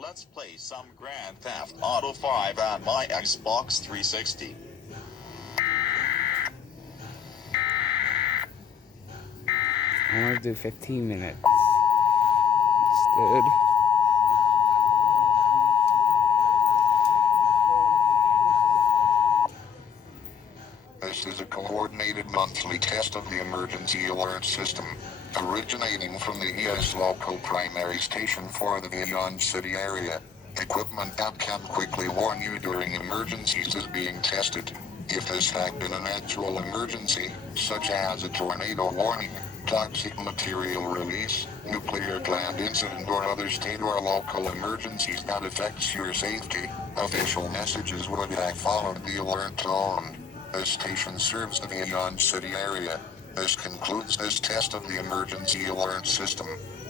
Let's play some Grand Theft Auto 5 on my Xbox 360. I want to do 15 minutes. Instead. This is a coordinated monthly test of the emergency alert system, originating from the EAS local primary station for the Beyond City area. Equipment that can quickly warn you during emergencies is being tested. If this had been an actual emergency, such as a tornado warning, toxic material release, nuclear plant incident or other state or local emergencies that affects your safety, official messages would have followed the alert tone. This station serves the Beyond City area. This concludes this test of the emergency alert system.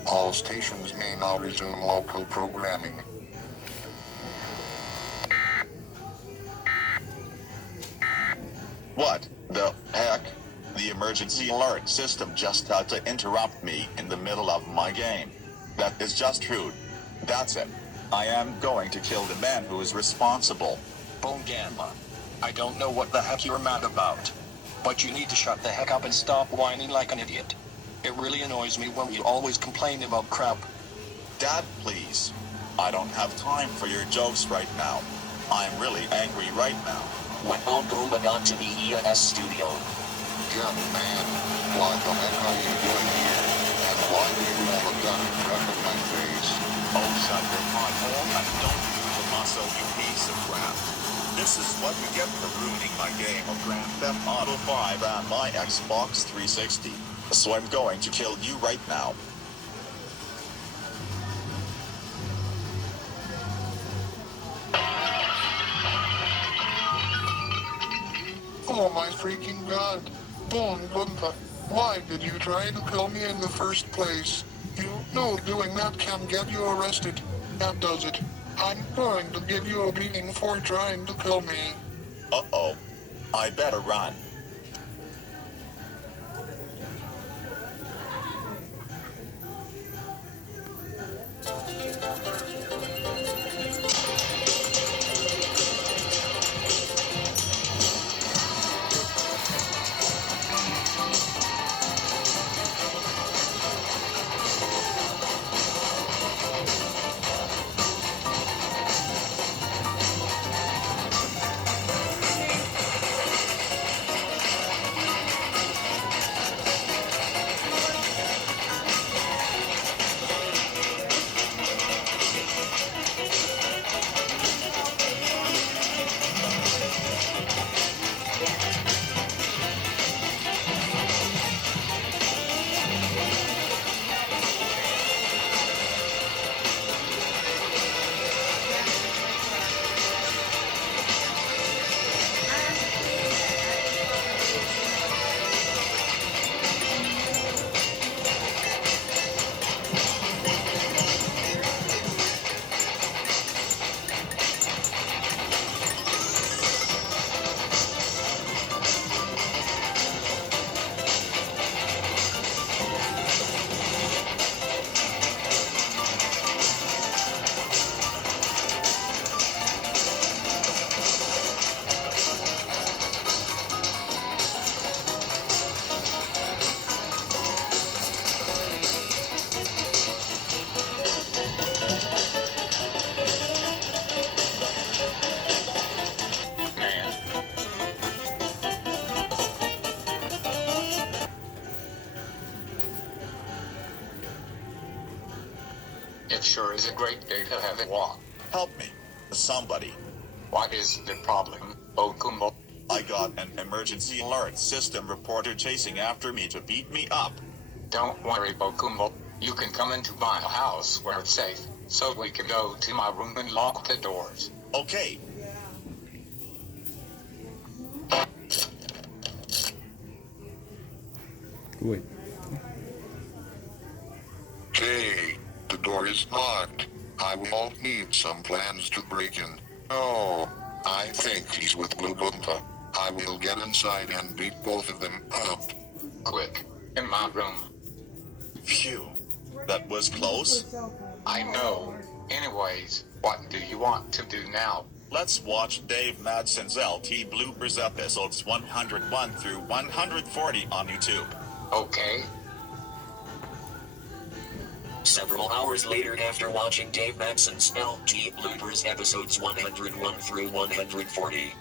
All stations may now resume local programming. What the heck? The emergency alert system just had to interrupt me in the middle of my game. That is just rude. That's it. I am going to kill the man who is responsible. Goomba. I don't know what the heck you're mad about, but you need to shut the heck up and stop whining like an idiot. It really annoys me when you always complain about crap. Dad, please. I don't have time for your jokes right now. I'm really angry right now. When Goomba got to the EAS studio. Young man, what the heck are you doing here? And why do you have a gun in front of my face? Oh, shut your pothole and don't use the muscle, you piece of crap. This is what you get for ruining my game of Grand Theft Auto 5 on my Xbox 360. So I'm going to kill you right now. Oh my freaking god. Goomba, why did you try to kill me in the first place? You know doing that can get you arrested. That does it. I'm going to give you a beating for trying to kill me. Uh-oh. I better run. It sure is a great day to have a walk. Help me. Somebody. What is the problem, Goomba? I got an emergency alert system reporter chasing after me to beat me up. Don't worry, Goomba. You can come into my house where it's safe, so we can go to my room and lock the doors. Okay. Wait. Hey, the door is locked. I will need some plans to break in. Oh, I think he's with Goomba. I will get inside and beat both of them up. Quick, in my room. Phew. That was close. I know. Anyway. Anyways, what do you want to do now? Let's watch Dave Madsen's LT bloopers episodes 101 through 140 on YouTube. Okay. Several hours later, after watching Dave Madson's LT bloopers episodes 101 through 140.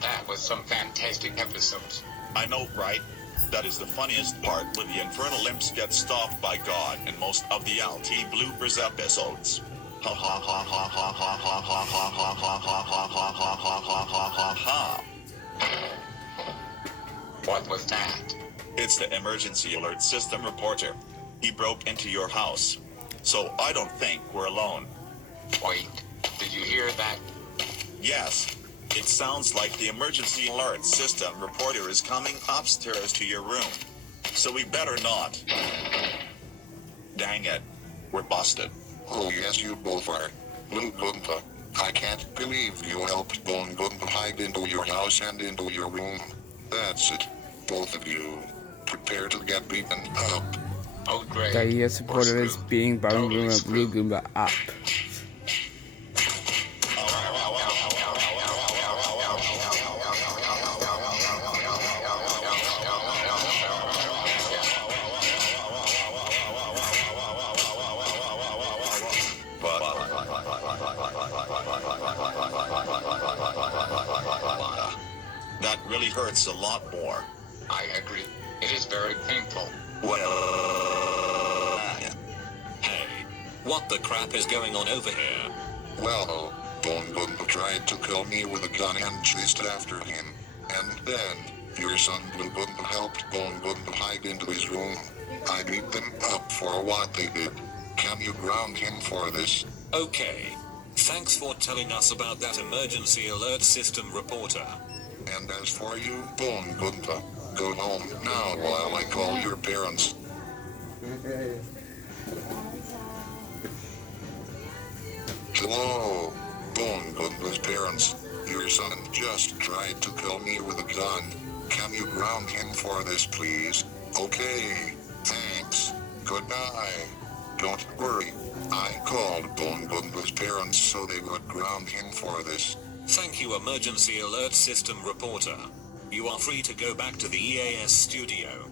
That was some fantastic episodes. I know, right? That is the funniest part when the infernal imps get stopped by God in most of the LT bloopers episodes. Ha ha ha ha ha ha ha ha ha ha ha ha ha ha ha ha ha ha ha. What was that? It's the emergency alert system reporter. He broke into your house. So I don't think we're alone. Wait, did you hear that? Yes. It sounds like the emergency alert system reporter is coming upstairs to your room. So we better not. Dang it. We're busted. Oh yes, you both are. Blue Goomba, I can't believe you helped Bone Goomba hide into your house and into your room. That's it. Both of you. Prepare to get beaten up. Oh great. The EAS supporter is being Bone Totally Goomba, Blue Goomba up. That really hurts a lot more. I agree. It is very painful. Well, Hey, what the crap is going on over here? Well, Bone Goomba tried to kill me with a gun and chased after him. And then, your son Blue Goomba helped Bone Goomba hide into his room. I beat them up for what they did. Can you ground him for this? Okay. Thanks for telling us about that emergency alert system reporter. And as for you, Bone Goomba, go home now while I call your parents. Hello, Bone Goomba's parents. Your son just tried to kill me with a gun. Can you ground him for this, please? Okay, thanks. Goodbye. Don't worry. I called Bone Goomba's parents so they would ground him for this. Thank you, emergency alert system reporter. You are free to go back to the EAS studio.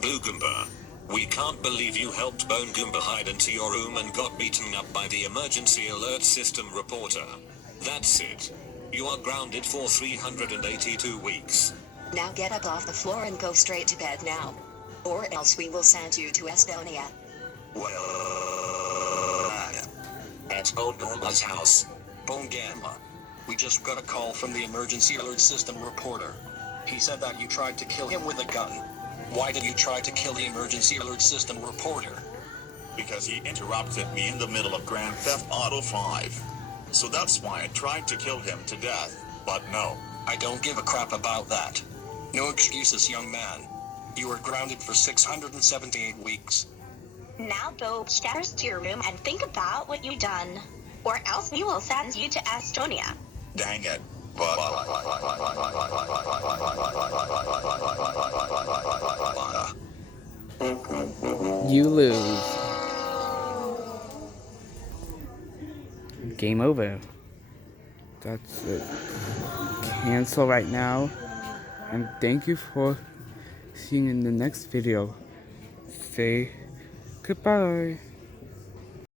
Blue Goomba, we can't believe you helped Bone Goomba hide into your room and got beaten up by the emergency alert system reporter. That's it. You are grounded for 382 weeks. Now get up off the floor and go straight to bed now. Or else we will send you to Estonia. well. At Bone Goomba's house. Bone Gamma. We just got a call from the emergency alert system reporter. He said that you tried to kill him with a gun. Why did you try to kill the emergency alert system reporter? Because he interrupted me in the middle of Grand Theft Auto 5. So that's why I tried to kill him to death, but no. I don't give a crap about that. No excuses, young man. You are grounded for 678 weeks. Now go upstairs to your room and think about what you've done. Or else we will send you to Estonia. Dang it. You lose. Game over. That's it. Cancel right now. And thank you for seeing in the next video. Say goodbye.